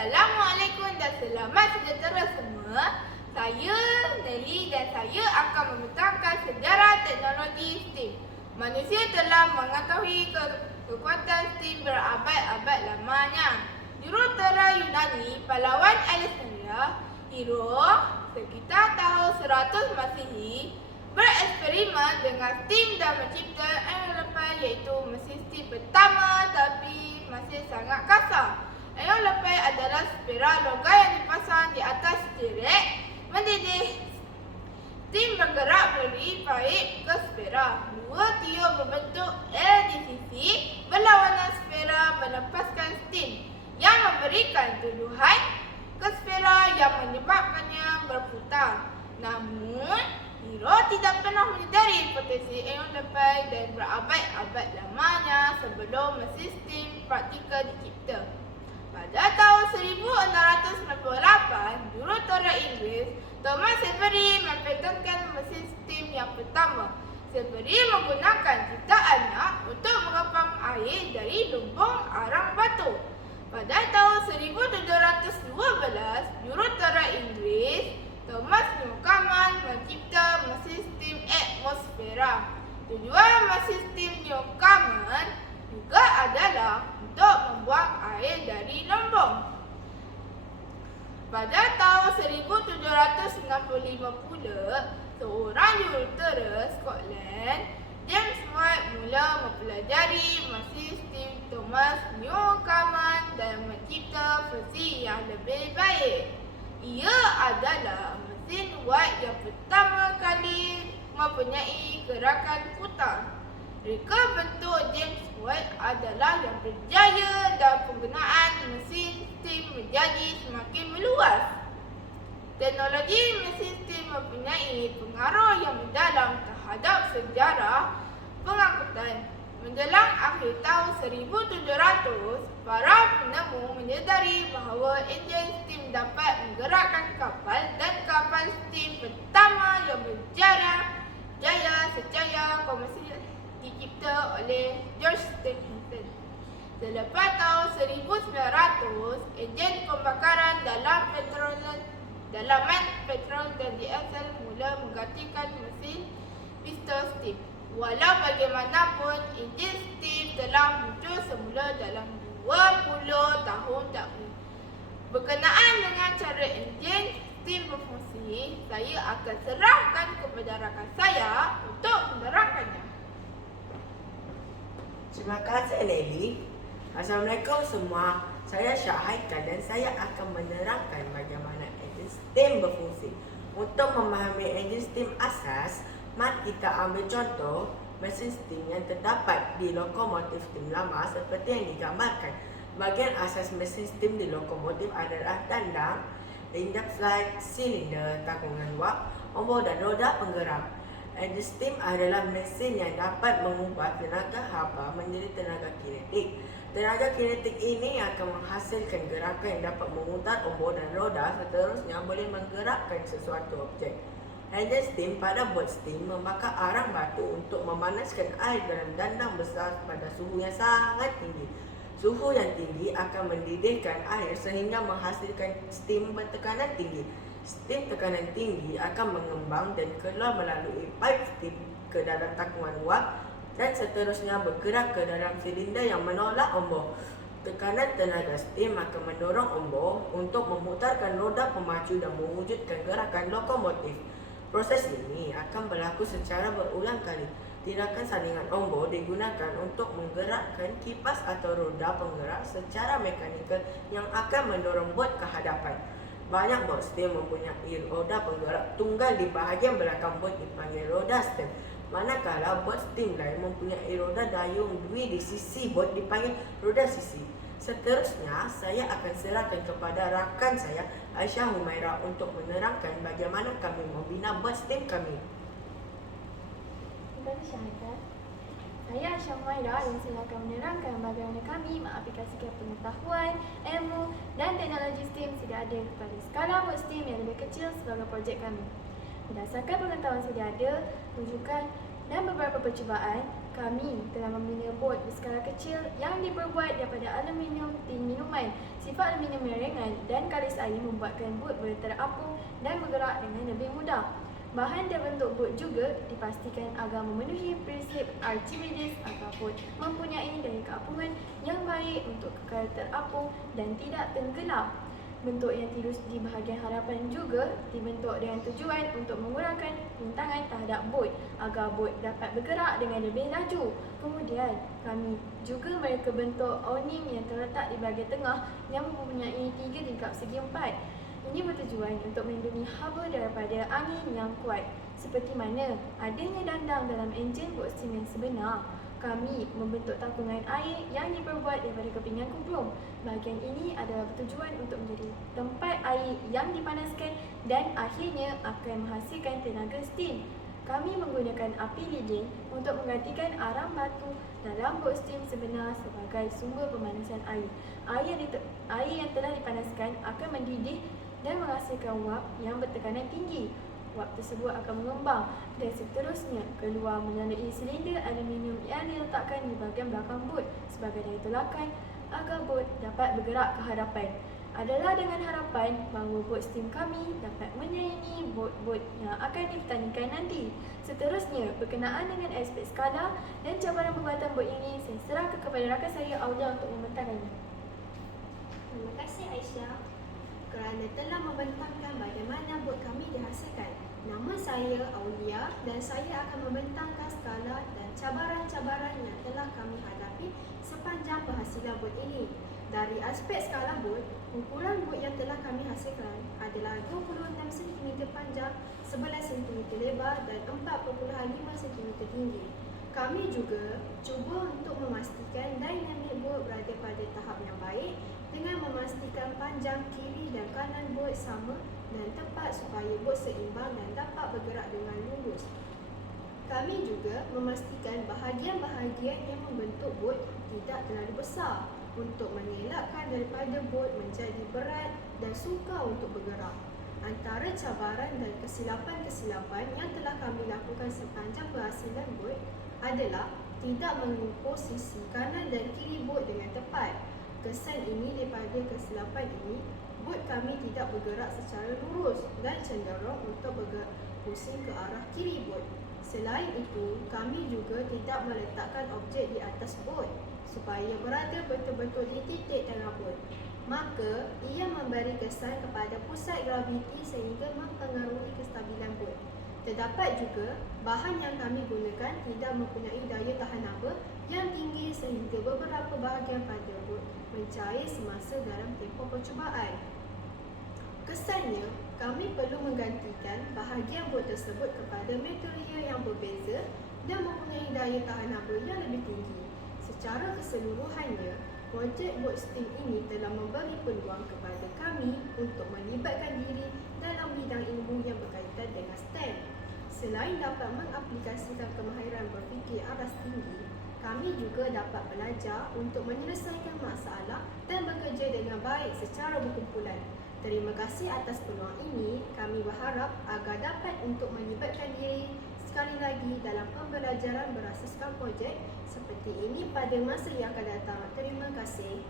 Assalamualaikum dan selamat sejahtera semua. Saya Nelly dan saya akan membentangkan sejarah teknologi STEAM. Manusia telah mengetahui kekuatan STEAM berabad-abad lamanya. Jurutera Yunani, pahlawan Alexandria, hero sekitar tahun 100 Masihi, bereksperimen dengan STEAM dan mencipta iaitu mesin STEAM pertama tapi masih sangat kasar. Aeroplane adalah spiral logam yang dipasang di atas stirek mendidih. STEAM bergerak melalui paip ke spiral. Dua tiup berbentuk L di sisi berlawanan spiral melepaskan STEAM yang memberikan tuduhan ke spiral yang menyebabkannya berputar. Namun, hero tidak pernah menyedari potensi aeroplane dan berabad-abad lamanya sebelum mesin STEAM praktikal dicipta. Pada tahun 1698, jurutera Inggeris Thomas Savery mempatentkan mesin STEAM yang pertama. Savery menggunakan ciptaannya untuk mengepam air dari lumbung arang batu. Pada tahun 1712, jurutera Inggeris Thomas Newcomen mencipta mesin STEAM atmosfera. Tujuan mesin STEAM Newcomen juga adalah untuk membuang air dari lumbung. Pada tahun 1765 pula, seorang jurutera Scotland, James Watt, mula mempelajari mesin STEAM Thomas Newcomen dan mencipta versi yang lebih baik. Ia adalah mesin Watt yang pertama kali mempunyai gerakan putar. Reka bentuk James Watt adalah yang berjaya dan penggunaan mesin STEAM menjadi semakin meluas. Teknologi mesin STEAM mempunyai pengaruh yang mendalam terhadap sejarah pengangkutan. Menjelang akhir tahun 1700, para penemu menyedari bahawa enjin STEAM dapat menggerakkan kapal dan kapal STEAM pertama yang berjaya secara komersial dicipta oleh George Stephenson. Selepas tahun 1900, enjin pembakaran dalaman petrol dan diesel mula menggantikan mesin piston STEAM. Walau bagaimanapun, enjin STEAM telah muncul semula dalam 20 tahun dahulu. Berkenaan dengan cara enjin STEAM berfungsi, saya akan serahkan kepada rakan saya untuk menerangkannya. Terima kasih Nelly. Assalamualaikum semua. Saya Syahaikan dan saya akan menerangkan bagaimana enjin STEAM berfungsi. Untuk memahami enjin STEAM asas, mari kita ambil contoh mesin STEAM yang terdapat di lokomotif STEAM lama seperti yang digambarkan. Bahagian asas mesin STEAM di lokomotif adalah tandang, injak slide, silinder, takungan wap, ombak dan roda penggerak. Enjin STEAM adalah mesin yang dapat mengubah tenaga haba menjadi tenaga kinetik. Tenaga kinetik ini akan menghasilkan gerakan yang dapat memutar ombak dan roda, seterusnya boleh menggerakkan sesuatu objek. Enjin STEAM pada bot STEAM membakar arang batu untuk memanaskan air dalam dandang besar pada suhu yang sangat tinggi. Suhu yang tinggi akan mendidihkan air sehingga menghasilkan STEAM bertekanan tinggi. STEAM tekanan tinggi akan mengembang dan keluar melalui pipe STEAM ke dalam takungan wap dan seterusnya bergerak ke dalam silinder yang menolak ombak. Tekanan tenaga STEAM akan mendorong ombak untuk memutarkan roda pemacu dan mewujudkan gerakan lokomotif. Proses ini akan berlaku secara berulang kali. Tindakan salingan ombak digunakan untuk menggerakkan kipas atau roda penggerak secara mekanikal yang akan mendorong bot ke hadapan. Banyak bot STEAM mempunyai roda penggerak tunggal di bahagian belakang bot dipanggil roda STEM. Manakala bot STEAM lain mempunyai roda dayung dui di sisi bot dipanggil roda sisi. Seterusnya, saya akan serahkan kepada rakan saya Aisyah Humaira untuk menerangkan bagaimana kami membina bot STEAM kami. Terima kasih Syahaikan. Saya Aisyah Humaira dan saya akan menerangkan bagaimana kami mengaplikasikan pengetahuan, ilmu dan teknologi STEAM sedia ada kepada skala bot STEAM yang lebih kecil sebagai projek kami. Berdasarkan pengetahuan sedia ada, rujukan dan beberapa percubaan, kami telah membina bot berskala kecil yang diperbuat daripada aluminium tin minuman. Sifat aluminium yang ringan dan kalis air membuatkan bot boleh terapung dan bergerak dengan lebih mudah. Bahan dan bentuk bot juga dipastikan agar memenuhi prinsip Archimedes agar bot mempunyai daya keapungan yang baik untuk kekal terapung dan tidak tenggelam. Bentuk yang tirus di bahagian hadapan juga dibentuk dengan tujuan untuk mengurangkan rintangan terhadap bot agar bot dapat bergerak dengan lebih laju. Kemudian, kami juga mereka bentuk awning yang terletak di bahagian tengah yang mempunyai 3 tingkap segi 4. Ini bertujuan untuk melindungi haba daripada angin yang kuat. Seperti mana adanya dandang dalam enjin bot steam yang sebenar, kami membentuk takungan air yang diperbuat daripada kepingan kumplung. Bahagian ini adalah bertujuan untuk menjadi tempat air yang dipanaskan dan akhirnya akan menghasilkan tenaga steam. Kami menggunakan api lilin untuk menggantikan arang batu dalam bot steam sebenar sebagai sumber pemanasan air. Air yang telah dipanaskan akan mendidih dan menghasilkan wap yang bertekanan tinggi. Wap tersebut akan mengembang dan seterusnya keluar melalui silinder aluminium yang diletakkan di bahagian belakang bot sebagai daya tolakan agar bot dapat bergerak ke hadapan. Adalah dengan harapan bahawa bot steam kami dapat menyaingi bot-bot yang akan dipertandingkan nanti. Seterusnya, berkenaan dengan aspek skala dan cabaran pembuatan bot ini, saya serahkan kepada rakan saya Aulia untuk membentangkannya. Terima kasih Aisyah kerana telah membentangkan bagaimana bot kami dihasilkan. Nama saya Aulia dan saya akan membentangkan skala dan cabaran-cabaran yang telah kami hadapi sepanjang penghasilan bot ini. Dari aspek skala bot, ukuran bot yang telah kami hasilkan adalah 26 cm panjang, 11 cm lebar dan 4.5 cm tinggi. Kami juga cuba untuk memastikan dinamik bot berada pada tahap yang baik dengan memastikan panjang kiri dan kanan bot sama dan tepat supaya bot seimbang dan dapat bergerak dengan lurus. Kami juga memastikan bahagian-bahagian yang membentuk bot tidak terlalu besar untuk mengelakkan daripada bot menjadi berat dan sukar untuk bergerak. Antara cabaran dan kesilapan-kesilapan yang telah kami lakukan sepanjang penghasilan bot adalah tidak mengukur sisi kanan dan kiri bot dengan tepat. Kesan ini daripada kesilapan ini, bot kami tidak bergerak secara lurus dan cenderung untuk bergerak pusing ke arah kiri bot. Selain itu, kami juga tidak meletakkan objek di atas bot supaya berada betul-betul di titik tengah bot. Maka, ia memberi kesan kepada pusat graviti sehingga mempengaruhi kestabilan bot. Terdapat juga bahan yang kami gunakan tidak mempunyai daya tahan haba yang tinggi sehingga beberapa bahagian pada bot mencair semasa dalam tempoh percubaan. Kesannya, kami perlu menggantikan bahagian bot tersebut kepada material yang berbeza dan mempunyai daya tahan haba yang lebih tinggi. Secara keseluruhannya, projek bot steam ini telah memberi peluang kepada kami untuk melibatkan diri dalam bidang ilmu yang berkaitan dengan STEM. Selain dapat mengaplikasikan kemahiran berfikir aras tinggi, kami juga dapat belajar untuk menyelesaikan masalah dan bekerja dengan baik secara berkumpulan. Terima kasih atas peluang ini. Kami berharap agar dapat untuk melibatkan diri sekali lagi dalam pembelajaran berasaskan projek seperti ini pada masa yang akan datang. Terima kasih.